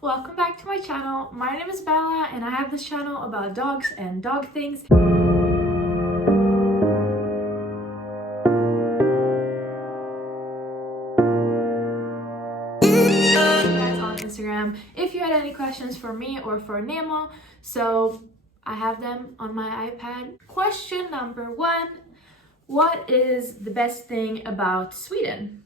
Welcome back to my channel. My name is Bella and I have this channel about dogs and dog things. Guys on Instagram if you had any questions for me or for Nemo, so I have them on my iPad. Question number 1: what is the best thing about Sweden?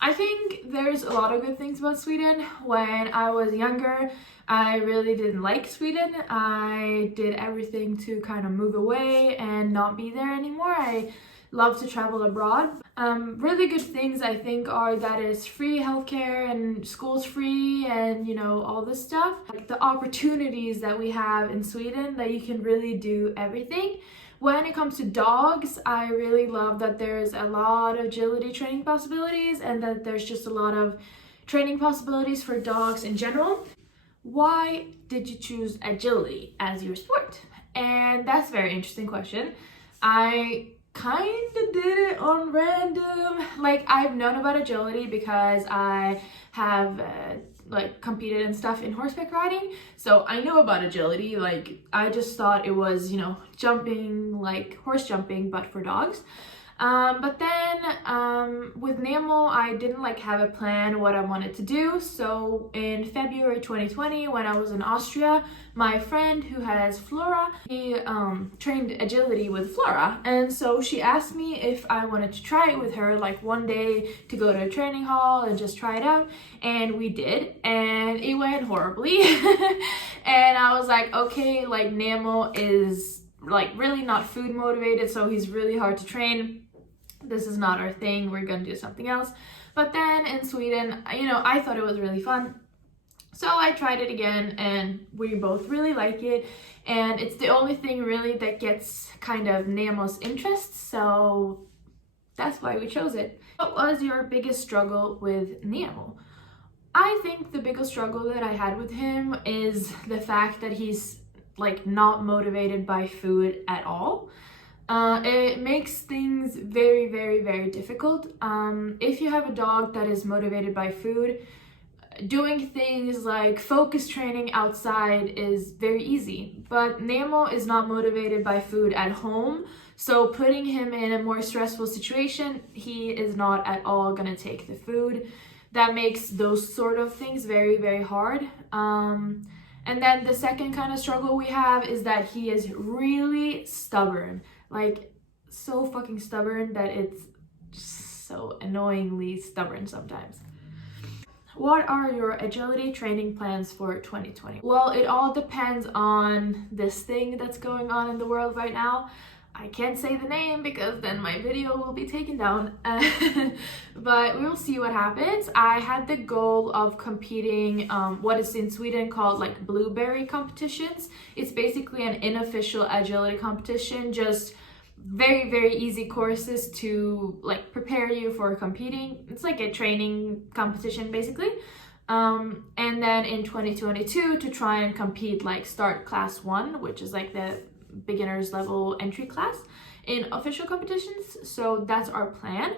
I think there's a lot of good things about Sweden. When I was younger, I really didn't like Sweden. I did everything to kind of move away and not be there anymore. I love to travel abroad. Really good things I think are that it's free healthcare and school's free and all this stuff. Like the opportunities that we have in Sweden that you can really do everything. When it comes to dogs, I really love that there's a lot of agility training possibilities and that there's just a lot of training possibilities for dogs in general. Why did you choose agility as your sport? And that's a very interesting question. I kind of did it on random. Like, I've known about agility because I have competed and stuff in horseback riding, so I know about agility. Like, I just thought it was jumping, like horse jumping, but for dogs. But then with Nemo, I didn't have a plan what I wanted to do. So in February 2020, when I was in Austria, my friend who has Flora, he trained agility with Flora, and so she asked me if I wanted to try it with her, like one day to go to a training hall and just try it out, and we did, and it went horribly. And I was like, okay, like Nemo is really not food motivated, so he's really hard to train. This is not our thing, we're gonna do something else. But then in Sweden, I thought it was really fun, so I tried it again and we both really like it, and it's the only thing really that gets kind of Nemo's interest, so that's why we chose it. What was your biggest struggle with Nemo? I think the biggest struggle that I had with him is the fact that he's not motivated by food at all. It makes things very, very, very difficult. If you have a dog that is motivated by food, doing things like focus training outside is very easy. But Nemo is not motivated by food at home, so putting him in a more stressful situation, he is not at all gonna take the food. That makes those sort of things very, very hard. And then the second kind of struggle we have is that he is really stubborn. Like, so fucking stubborn that it's just so annoyingly stubborn sometimes. What are your agility training plans for 2020? Well, it all depends on this thing that's going on in the world right now. I can't say the name because then my video will be taken down, but we'll see what happens. I had the goal of competing what is in Sweden called blueberry competitions. It's basically an unofficial agility competition, just very, very easy courses to prepare you for competing. It's like a training competition basically. And then in 2022 to try and compete start class 1, which is the beginners level entry class in official competitions. So that's our plan.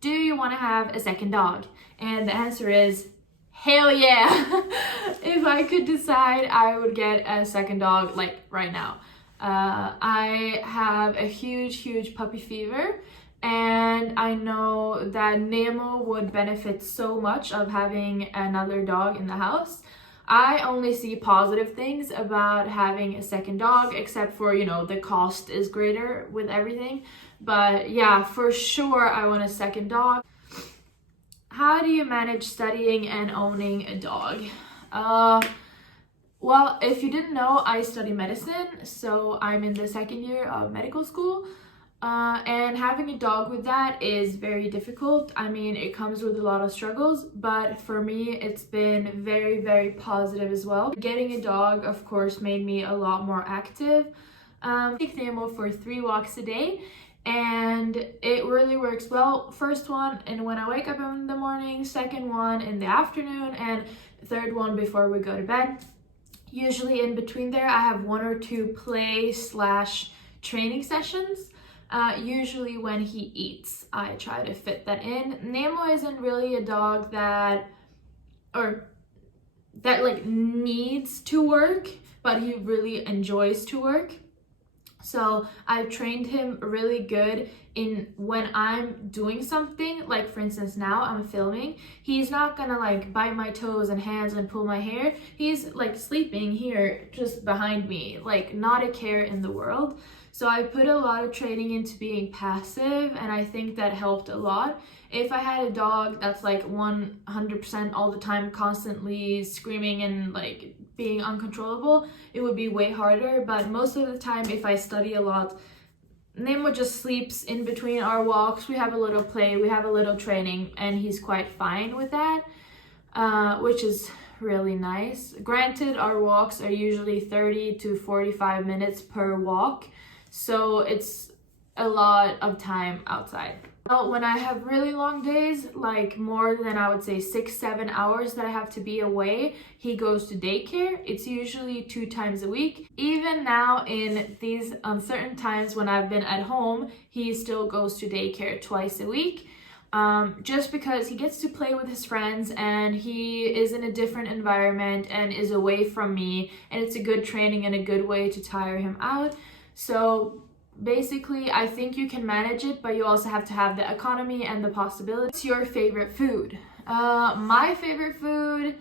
Do you want to have a second dog? And the answer is hell yeah. If I could decide, I would get a second dog right now. I have a huge puppy fever, and I know that Nemo would benefit so much of having another dog in the house. I only see positive things about having a second dog, except for, the cost is greater with everything. But yeah, for sure, I want a second dog. How do you manage studying and owning a dog? Well, if you didn't know, I study medicine, so I'm in the second year of medical school. And having a dog with that is very difficult. I mean, it comes with a lot of struggles, but for me, it's been very, very positive as well. Getting a dog, of course, made me a lot more active. I take Nemo for 3 walks a day, and it really works well. First one, and when I wake up in the morning, second one in the afternoon, and third one before we go to bed. Usually in between there, I have 1 or 2 play/training sessions. Usually when he eats, I try to fit that in. Nemo isn't really a dog that, or that like needs to work, but he really enjoys to work. So I've trained him really good in when I'm doing something, like for instance now I'm filming, he's not gonna like bite my toes and hands and pull my hair. He's like sleeping here just behind me, like not a care in the world. So I put a lot of training into being passive, and I think that helped a lot. If I had a dog that's like 100% all the time, constantly screaming and like being uncontrollable, it would be way harder. But most of the time, if I study a lot, Nemo just sleeps in between our walks. We have a little play, we have a little training, and he's quite fine with that, which is really nice. Granted, our walks are usually 30 to 45 minutes per walk, so it's a lot of time outside. Well, when I have really long days, like more than I would say 6-7 hours that I have to be away, he goes to daycare. It's usually 2 times a week. Even now in these uncertain times when I've been at home, he still goes to daycare twice a week. Just because he gets to play with his friends and he is in a different environment and is away from me, and it's a good training and a good way to tire him out. So basically, I think you can manage it, but you also have to have the economy and the possibility. What's your favorite food? My favorite food,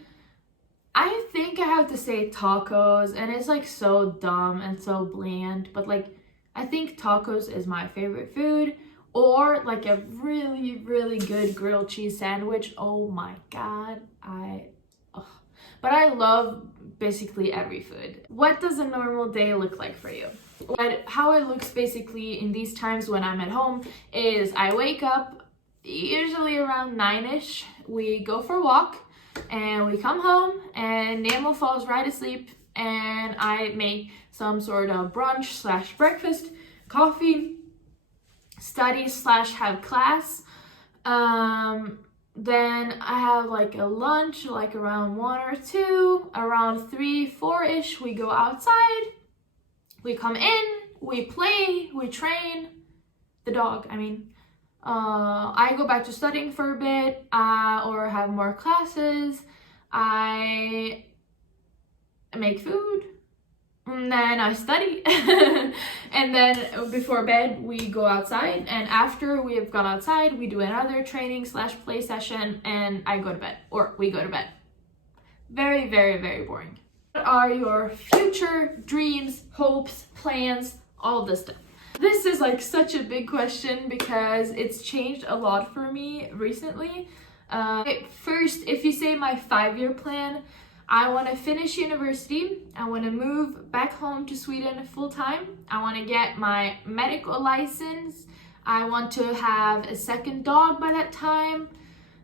I think I have to say tacos, and it's like so dumb and so bland, but like I think tacos is my favorite food, or like a really, really good grilled cheese sandwich. Oh my God, but I love basically every food. What does a normal day look like for you? How it looks basically in these times when I'm at home is I wake up usually around 9ish, we go for a walk, and we come home and Nemo falls right asleep, and I make some sort of brunch / breakfast, coffee, study / have class. Then I have like a lunch like around 1 or 2, around 3, 4ish we go outside. We come in, we play, we train the dog. I go back to studying for a bit, or have more classes. I make food, and then I study. And then before bed, we go outside. And after we have gone outside, we do another training / play session, and I go to bed, or we go to bed. Very, very, very boring. What are your future dreams, hopes, plans, all this stuff? This is like such a big question because it's changed a lot for me recently. First, if you say my 5-year plan, I want to finish university. I want to move back home to Sweden full-time. I want to get my medical license. I want to have a second dog by that time.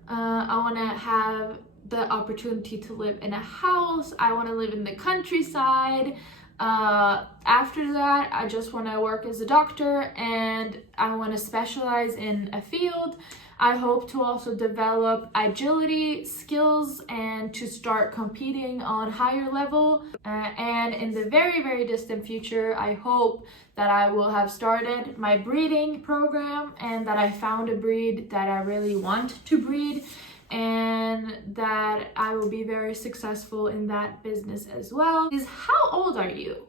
I want to have the opportunity to live in a house. I want to live in the countryside. After that, I just want to work as a doctor, and I want to specialize in a field. I hope to also develop agility skills and to start competing on higher level. And in the very, very distant future, I hope that I will have started my breeding program, and that I found a breed that I really want to breed, and that I will be very successful in that business as well. How old are you?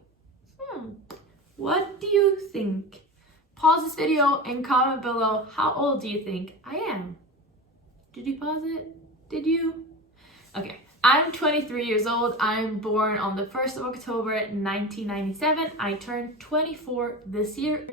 What do you think? Pause this video and comment below, how old do you think I am? Did you pause it? Did you? Okay, I'm 23 years old. I'm born on the 1st of October 1997. I turned 24 this year.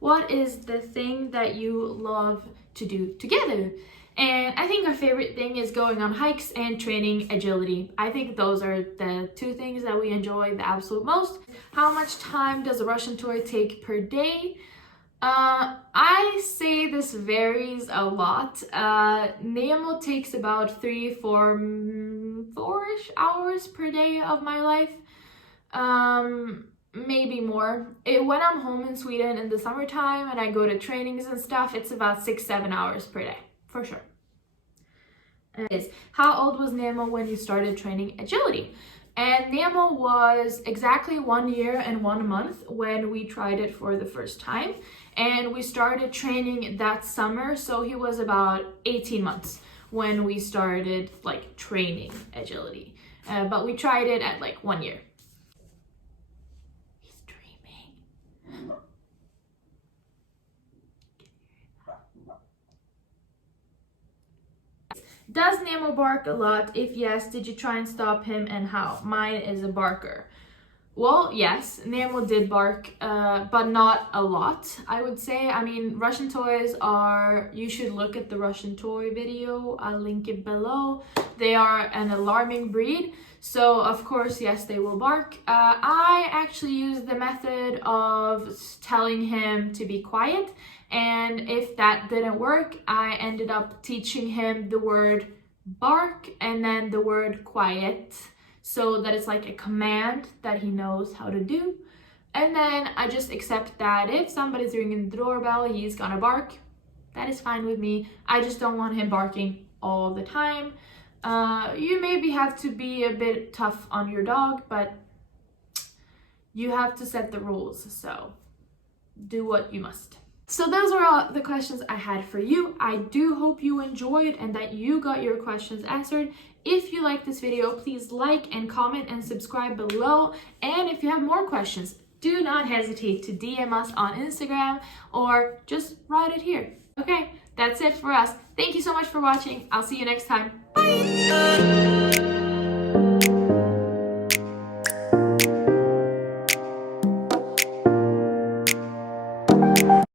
What is the thing that you love to do together? And I think our favorite thing is going on hikes and training agility. I think those are the 2 things that we enjoy the absolute most. How much time does a Russian toy take per day? I say this varies a lot. Nemo takes about 4-ish hours per day of my life. Maybe more. When I'm home in Sweden in the summertime and I go to trainings and stuff, it's about 6-7 hours per day. For sure. How old was Nemo when you started training agility? And Nemo was exactly 1 year and 1 month when we tried it for the first time. And we started training that summer, so he was about 18 months when we started like training agility. but we tried it at like 1 year. He's dreaming. Does Nemo bark a lot? If yes, did you try and stop him, and how? Mine is a barker. Well, yes, Nemo did bark, but not a lot, I would say. I mean, Russian toys are, you should look at the Russian toy video. I'll link it below. They are an alarming breed. So, of course, yes, they will bark. I actually used the method of telling him to be quiet. And if that didn't work, I ended up teaching him the word bark and then the word quiet, so that it's like a command that he knows how to do. And then I just accept that if somebody's ringing the doorbell, he's gonna bark. That is fine with me. I just don't want him barking all the time. You maybe have to be a bit tough on your dog, but you have to set the rules, so do what you must. So those were all the questions I had for you. I do hope you enjoyed and that you got your questions answered. If you like this video, please like and comment and subscribe below. And if you have more questions, do not hesitate to DM us on Instagram or just write it here. Okay, that's it for us. Thank you so much for watching. I'll see you next time. Bye!